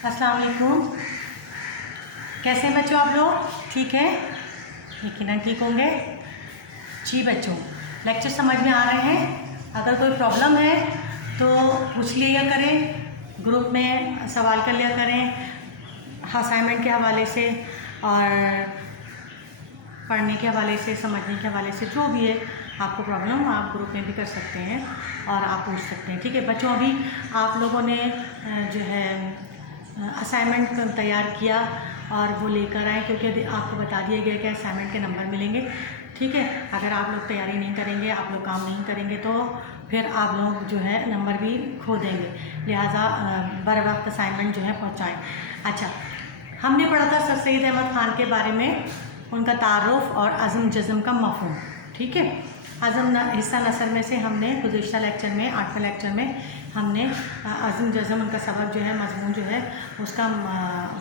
अस्सलाम वालेकुम। कैसे हैं बच्चों आप लोग? ठीक है, यकीनन ठीक होंगे। जी बच्चों, लेक्चर समझ में आ रहे हैं? अगर कोई प्रॉब्लम है तो पूछ लिया करें, ग्रुप में सवाल कर लिया करें असाइनमेंट के हवाले से और पढ़ने के हवाले से, समझने के हवाले से, जो भी है आपको प्रॉब्लम आप ग्रुप में भी कर सकते हैं और आप पूछ सकते हैं। ठीक है बच्चों, अभी आप लोगों ने जो है असाइनमेंट तैयार किया और वो लेकर आए, क्योंकि अभी आपको बता दिया गया कि असाइनमेंट के नंबर मिलेंगे। ठीक है, अगर आप लोग तैयारी नहीं करेंगे, आप लोग काम नहीं करेंगे तो फिर आप लोग जो है नंबर भी खो देंगे, लिहाजा बर वक्त असाइनमेंट जो है पहुँचाएँ। अच्छा, हमने पढ़ा था सर सैयद अहमद ख़ान के बारे में, उनका तारुफ और अज़म जज़म का मफ़हूम। ठीक है, अज़म हिस्सा नसर में से हमने गुज़िश्ता लेक्चर में 8वें लेक्चर में हमने अज़म जज़म उनका सबक जो है, मज़मून जो है उसका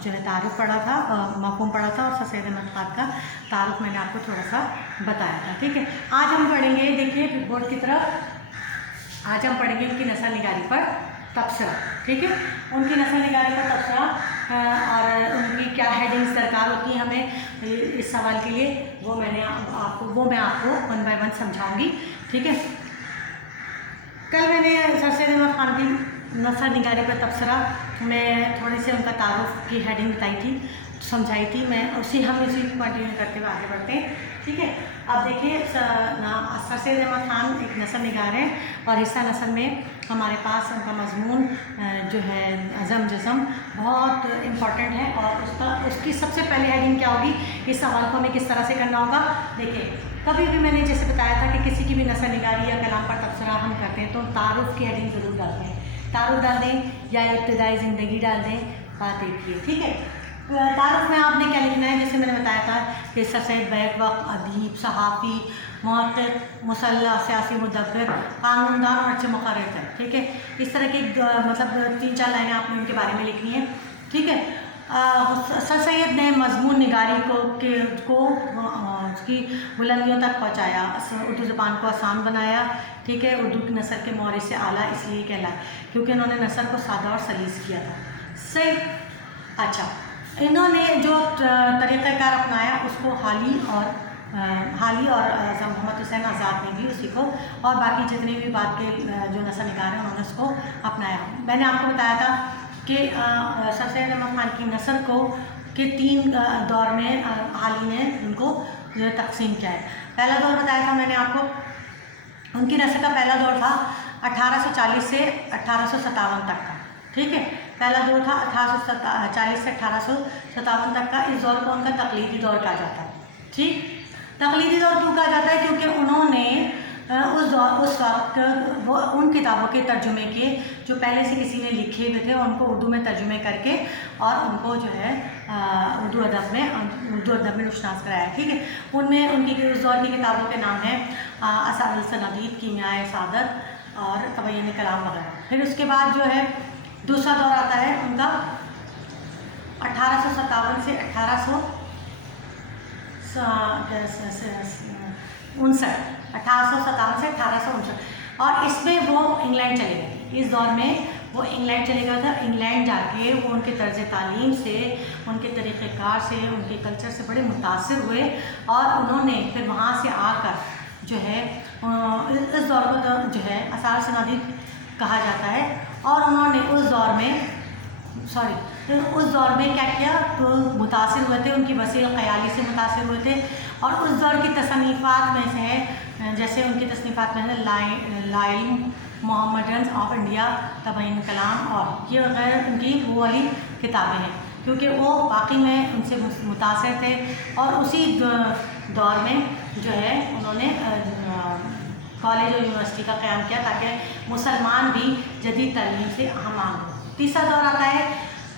जो है तारुफ पढ़ा था, मफ़हूम पढ़ा था, और सर सैयद अहमद ख़ान का तारुफ मैंने आपको थोड़ा सा बताया था। ठीक है, आज हम पढ़ेंगे, देखिए बोर्ड की तरफ, आज हम पढ़ेंगे उनकी नस्ल निगारी पर तबसरा। ठीक है, उनकी नस्ल निगारी पर तबसरा और उनकी क्या हेडिंग्स दरकार होती हैं हमें इस सवाल के लिए, वो मैं आपको वन बाय वन समझाऊंगी। ठीक है, कल मैंने सर सैयद अहमद ख़ान की नस्ल निगारी पर तबसरा में थोड़ी सी उनका तारुफ की हेडिंग बताई थी, समझाई थी, मैं हम इसी कंटिन्यू करते हुए आगे बढ़ते हैं। ठीक है, अब देखिए सर सैयद अहमद ख़ान एक नस्ल निगार है और हिस्सा नस्ल में हमारे पास उनका मज़मून जो है अज़म जज़म बहुत इम्पॉर्टेंट है, और उसकी सबसे पहले हेडिंग क्या होगी, इस सवाल को हमें किस तरह से करना होगा। देखिए, कभी भी मैंने जैसे बताया था कि किसी की भी नस्ल निगारी या कलाम पर तबसरा हम करते हैं तो तारुफ की हेडिंग ज़रूर डालते हैं, तारुफ डाल दें या इब्तिदाई ज़िंदगी डाल दें, बात एक ही है। ठीक है, तारुफ में आपने क्या लिखना है, जैसे मैंने बताया था कि सर सैयद बैक वक्त अदीब, सहाफ़ी, मुहक़्क़िक़, मुसल्लह, सियासी मुदब्बिर, कानूनदान और अच्छे मुक़र्रिर थे। ठीक है, इस तरह की मतलब 3-4 लाइनें आपने उनके बारे में लिखनी है। ठीक है, सर सैयद ने मज़मून निगारी को उसकी बुलंदियों तक पहुँचाया, उर्दू ज़बान को आसान बनाया। ठीक है, उर्दू की नसर के मौरिस से आला इसलिए कहलाए क्योंकि उन्होंने नसर को सादा और सलीस किया था। सही। अच्छा, इन्होंने जो तरीक़ाकार अपनाया उसको हाली और मोहम्मद हुसैन आज़ाद ने भी उसी को, और बाकी जितने भी बात के जो नस्ल निगार हैं उन्होंने उसको अपनाया। मैंने आपको बताया था कि सर सैयद अहमद ख़ान की नस्ल को के 3 दौर में हाली ने उनको तकसीम किया है। पहला दौर बताया था मैंने आपको, उनकी नस्ल का पहला दौर था 1840 से 1857 तक का। ठीक है, पहला दौर था 1840 से 1857 तक का। इस दौर को उनका तकलीदी दौर कहा जाता है। ठीक, तकलीदी दौर क्यों कहा जाता है, क्योंकि उन्होंने उस वक्त वो उन किताबों के तर्जुमे किए जो पहले से किसी ने लिखे हुए थे, उनको उर्दू में तर्जुमे करके और उनको जो है उर्दू अदब में रुशनास कराया। ठीक है, उनमें उनकी उस दौर की किताबों के नाम हैं असारुल सनादीद, कीमियाए सादत और तबय्युन कलाम वगैरह। फिर उसके बाद जो है दूसरा दौर आता है उनका 1857 से 1859, और इसमें वो इंग्लैंड चले गए। इस दौर में वो इंग्लैंड चले गया था। इंग्लैंड जाके वो उनके तर्ज तालीम से, उनके तरीक़ेकार से, उनके कल्चर से बड़े मुतासिर हुए, और उन्होंने फिर वहाँ से आकर जो है इस दौर को तो जो है असार सनादीद कहा जाता है। और उन्होंने उस दौर में क्या किया, तो मुतासिर हुए थे, उनकी वसील ख़याली से मुतासिर हुए थे। और उस दौर की तसनीफ़ात में से है, जैसे उनकी तसनीफ़ात में है लाइल मोहम्मडन्स ऑफ इंडिया, तबय्युन कलाम, और ये वगैरह उनकी वो वाली किताबें हैं, क्योंकि वो वाकई में उनसे मुतासिर थे। और उसी दौर में जो है उन्होंने कॉलेज और यूनिवर्सिटी का क़याम किया ताकि मुसलमान भी जदीद तालीम से आमाद हो। तीसरा दौर आता है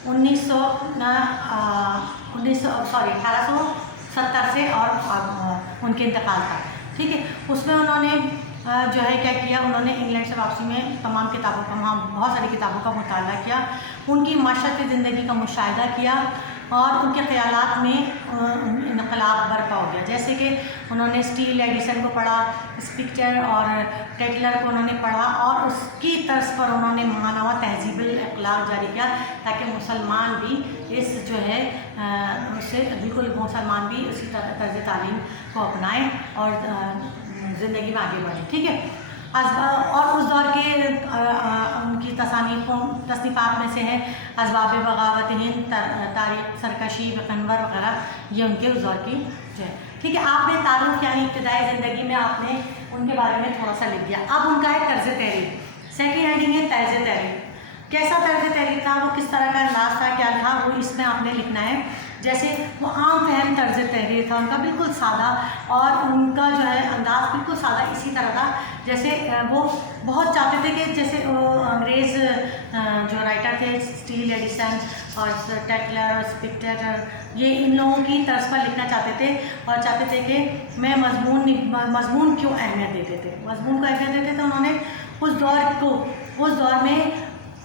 1870 से और उनके इंतकाल तक। ठीक है, उसमें उन्होंने जो है क्या किया, उन्होंने इंग्लैंड से वापसी में तमाम किताबों का, वहाँ बहुत सारी किताबों का मुताला किया, उनकी माशरती ज़िंदगी का मुशाहिदा किया, اور ان کے خیالات میں انقلاب برپا ہو گیا. جیسے کہ انہوں نے اسٹیل ایڈیسن کو پڑھا، اسپکٹر اور ٹیٹلر کو انہوں نے پڑھا اور اس کی طرز پر انہوں نے ماہنامہ تہذیب الاخلاق جاری کیا تاکہ مسلمان بھی اس جو ہے اسے بالکل مسلمان بھی اسی طرز تعلیم کو اپنائیں اور زندگی میں آگے بڑھیں. ٹھیک ہے. اور اس دور کے ان کی تصنیفات میں سے ہے اسباب بغاوت ہند، تاریخ سرکشی بکنور وغیرہ. یہ ان کے اس دور کی جو ہے. ٹھیک ہے. آپ نے تعارف یعنی ابتدائی زندگی میں آپ نے ان کے بارے میں تھوڑا سا لکھ دیا. اب ان کا ہے طرز تحریر. سیکنڈ ہیڈنگ ہے طرز تحریر. کیسا طرز تحریر تھا، وہ کس طرح کا انداز تھا، کیا تھا، وہ اس میں آپ نے لکھنا ہے. جیسے وہ عام فہم طرز تحریر تھا ان کا، بالکل سادہ، اور ان کا جو ہے انداز بالکل سادہ اسی طرح تھا جیسے وہ بہت چاہتے تھے کہ جیسے انگریز جو رائٹر تھے اسٹیل ایڈیسن اور ٹیٹلر اور اسپکٹر، یہ ان لوگوں کی طرز پر لکھنا چاہتے تھے اور چاہتے تھے کہ میں مضمون کیوں اہمیت دیتے تھے، مضمون کو اہمیت دیتے تھے. انہوں نے اس دور میں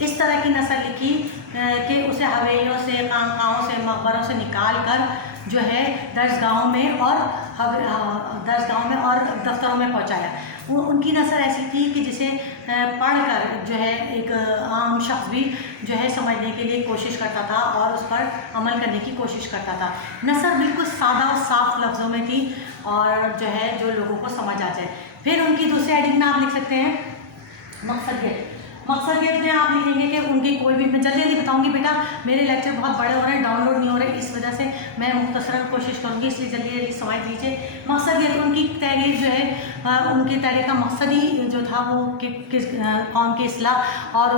اس طرح کی نثر لکھی کہ اسے حویلیوں سے، خانقاہوں سے، مقبروں سے نکال کر جو ہے درسگاہوں میں اور دفتروں میں پہنچایا. ان کی نثر ایسی تھی کہ جسے پڑھ کر جو ہے ایک عام شخص بھی جو ہے سمجھنے کے لیے کوشش کرتا تھا اور اس پر عمل کرنے کی کوشش کرتا تھا. نثر بالکل سادہ اور صاف لفظوں میں تھی اور جو ہے جو لوگوں کو سمجھ آ جائے. پھر ان کی دوسری ہیڈنگ میں آپ لکھ سکتے ہیں مقصدیت. مقصدیت میں آپ لکھیں گے کہ ان کی کوئی بھی، میں جلدی جلدی بتاؤں گی بیٹا، میرے لیکچر بہت بڑے ہو رہے ہیں، ڈاؤن لوڈ نہیں ہو رہے، اس وجہ سے میں مختصراً کوشش کروں گی، اس لیے جلدی جلدی سمجھ لیجیے. مقصدیت ان کی تحریر جو ہے، ان کی تحریر کا مقصد ہی جو تھا وہ قوم کی اصلاح اور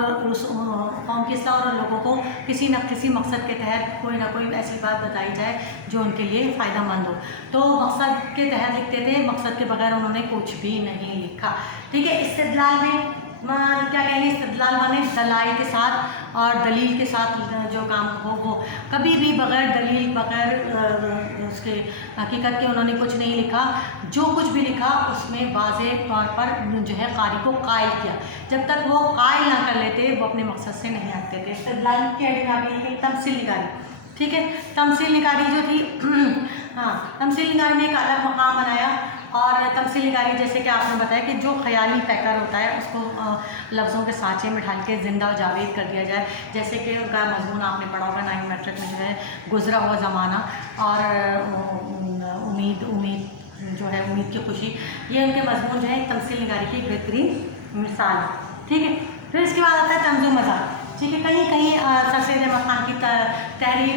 لوگوں کو کسی نہ کسی مقصد کے تحت کوئی نہ کوئی ایسی بات بتائی جائے جو ان کے لیے فائدہ مند ہو. تو مقصد کے تحت لکھتے تھے، مقصد کے بغیر انہوں نے کچھ بھی نہیں لکھا. ٹھیک ہے. استدلال میں کیا کہیں گے، استدلال مانے دلائل کے ساتھ اور دلیل کے ساتھ جو کام ہو، وہ کبھی بھی بغیر دلیل، بغیر اس کے حقیقت کے انہوں نے کچھ نہیں لکھا. جو کچھ بھی لکھا اس میں واضح طور پر جو ہے قاری کو قائل کیا. جب تک وہ قائل نہ کر لیتے وہ اپنے مقصد سے نہیں ہٹتے تھے. استدلال کی ہیڈنگ آپ یہ کہ تمثیل نگاری. ٹھیک ہے. تمثیل نگاری جو تھی، تمثیل نگاری نے ایک الگ مقام بنایا. اور تمثیل نگاری جیسے کہ آپ نے بتایا کہ جو خیالی پیکر ہوتا ہے اس کو لفظوں کے سانچے میں ڈھال کے زندہ و جاوید کر دیا جائے. جیسے کہ ان کا مضمون آپ نے پڑھا ہوگا 9 میٹرک میں جو ہے گزرا ہوا زمانہ اور امید جو ہے امید کی خوشی، یہ ان کے مضمون جو ہے تمثیل نگاری کی ایک بہترین مثال ہے. ٹھیک ہے. پھر اس کے بعد آتا ہے طنز و مزاح. ٹھیک ہے. کہیں سر سید احمد خان کی تحریر